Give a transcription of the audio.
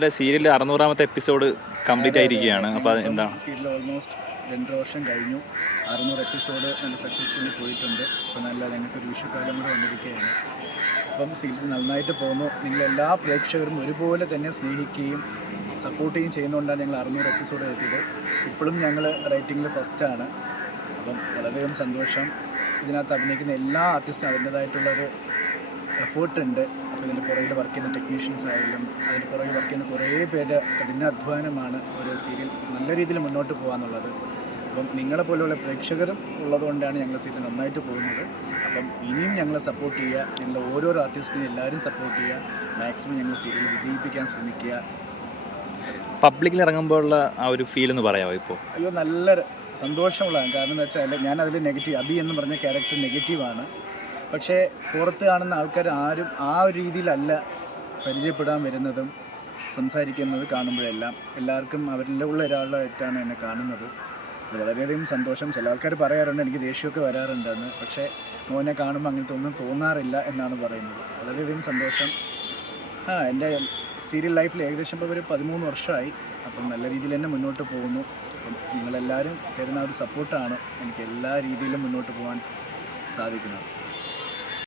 അല്ല, serial 600ാമത്തെ episode complete ആയിരിക്കുകയാണ്. അപ്പോൾ എന്താണ് സീരിയൽ ഓൾമോസ്റ്റ് 2 വർഷം കഴിഞ്ഞു. 600 എപ്പിസോഡ് നല്ല സക്സസ്ഫുള്ളി പോയിട്ടുണ്ട്. ഇപ്പോൾ നല്ല ഞങ്ങൾക്കൊരു വിഷുക്കാലം കൂടെ വന്നിരിക്കുകയാണ്. അപ്പം സീരിയൽ നന്നായിട്ട് പോകുന്നു. നിങ്ങളെല്ലാ പ്രേക്ഷകരും ഒരുപോലെ തന്നെ സ്നേഹിക്കുകയും സപ്പോർട്ട് ചെയ്യുകയും ചെയ്യുന്നതുകൊണ്ടാണ് ഞങ്ങൾ 600 എപ്പിസോഡ് എത്തിയത്. ഇപ്പോഴും ഞങ്ങൾ റേറ്റിങ്ങിൽ ഫസ്റ്റാണ്. അപ്പം വളരെയധികം സന്തോഷം. ഇതിനകത്ത് അഭിനയിക്കുന്ന എല്ലാ ആർട്ടിസ്റ്റിനും അതിൻ്റേതായിട്ടുള്ളൊരു എഫേർട്ടുണ്ട്. അപ്പോൾ ഇതിൻ്റെ പുറകിൽ വർക്ക് ചെയ്യുന്ന ടെക്നീഷ്യൻസ് ആയാലും അതിൻ്റെ പുറകിൽ വർക്ക് ചെയ്യുന്ന കുറേ പേരുടെ കഠിനാധ്വാനമാണ് ഒരു സീരിയൽ നല്ല രീതിയിൽ മുന്നോട്ട് പോകാമെന്നുള്ളത്. അപ്പം നിങ്ങളെപ്പോലെയുള്ള പ്രേക്ഷകരും ഉള്ളതുകൊണ്ടാണ് ഞങ്ങൾ സീരിയൽ നന്നായിട്ട് പോകുന്നത്. അപ്പം ഇനിയും ഞങ്ങളെ സപ്പോർട്ട് ചെയ്യുക. ഞങ്ങൾ ഓരോരോ ആർട്ടിസ്റ്റിനെയും എല്ലാവരും സപ്പോർട്ട് ചെയ്യുക. മാക്സിമം ഞങ്ങൾ സീരിയൽ വിജയിപ്പിക്കാൻ ശ്രമിക്കുക. പബ്ലിക്കിൽ ഇറങ്ങുമ്പോഴുള്ള ആ ഒരു ഫീൽ എന്ന് പറയാമോ? ഇപ്പോൾ അയ്യോ, നല്ല സന്തോഷമുള്ളതാണ്. കാരണം എന്താ വെച്ചാൽ ഞാനതിൽ നെഗറ്റീവ്, അബി എന്ന് പറഞ്ഞ ക്യാരക്ടർ നെഗറ്റീവാണ്. പക്ഷേ പുറത്ത് കാണുന്ന ആൾക്കാർ ആരും ആ ഒരു രീതിയിലല്ല പരിചയപ്പെടാൻ വരുന്നതും സംസാരിക്കുന്നത് കാണുമ്പോഴെല്ലാം. എല്ലാവർക്കും അവരിലുള്ള ഒരാളായിട്ടാണ് എന്നെ കാണുന്നത്. അത് വളരെയധികം സന്തോഷം. ചില ആൾക്കാർ പറയാറുണ്ട് എനിക്ക് ദേഷ്യമൊക്കെ വരാറുണ്ടെന്ന്. പക്ഷേ മോനെ കാണുമ്പോൾ അങ്ങനത്തെ ഒന്നും തോന്നാറില്ല എന്നാണ് പറയുന്നത്. വളരെയധികം സന്തോഷം. എൻ്റെ സീരിയൽ ലൈഫിൽ ഏകദേശം ഇപ്പോൾ ഒരു 13 വർഷമായി. അപ്പം നല്ല രീതിയിൽ തന്നെ മുന്നോട്ട് പോകുന്നു. അപ്പം നിങ്ങളെല്ലാവരും തരുന്ന ഒരു സപ്പോർട്ടാണ് എനിക്ക് എല്ലാ രീതിയിലും മുന്നോട്ട് പോകാൻ സാധിക്കുന്നത്.